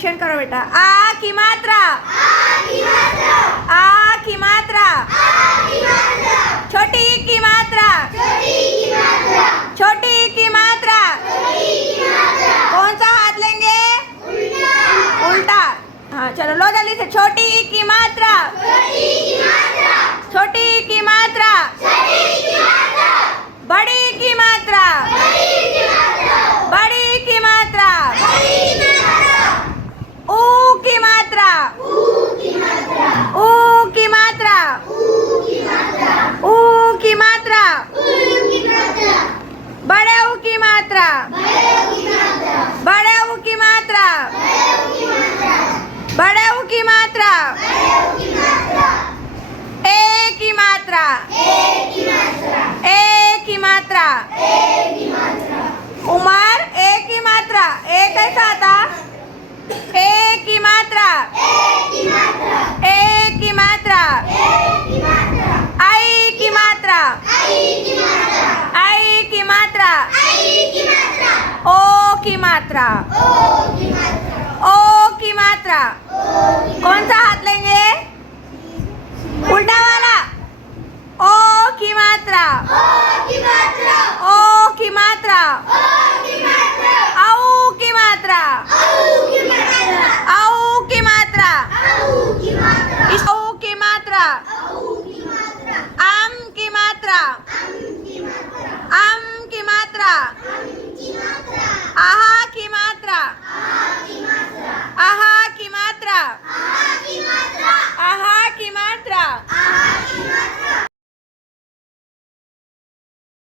Action करो बेटा। आ की मात्रा, आ की मात्रा, छोटी की मात्रा, छोटी की मात्रा। कौन सा हाथ लेंगे? उल्टा। हाँ चलो लो जल्दी से। छोटी की मात्रा, छोटी की मात्रा, बड़ी की मात्रा, बड़ी की मात्रा, ऊ की मात्रा, ऊ की मात्रा, ऊ की मात्रा, बड़े ऊ की मात्रा, बड़े ऊ की मात्रा, बड़े ऊ की मात्रा, ए की मात्रा, ए की मात्रा, उमर ए की मात्रा। ए कैसा आता? ए की मात्रा, ए की मात्रा, आई की मात्रा, आई की मात्रा, ओ की मात्रा, ओ की मात्रा। कौन सा हाथ लेंगे? उल्टा वाला। ओ की मात्रा,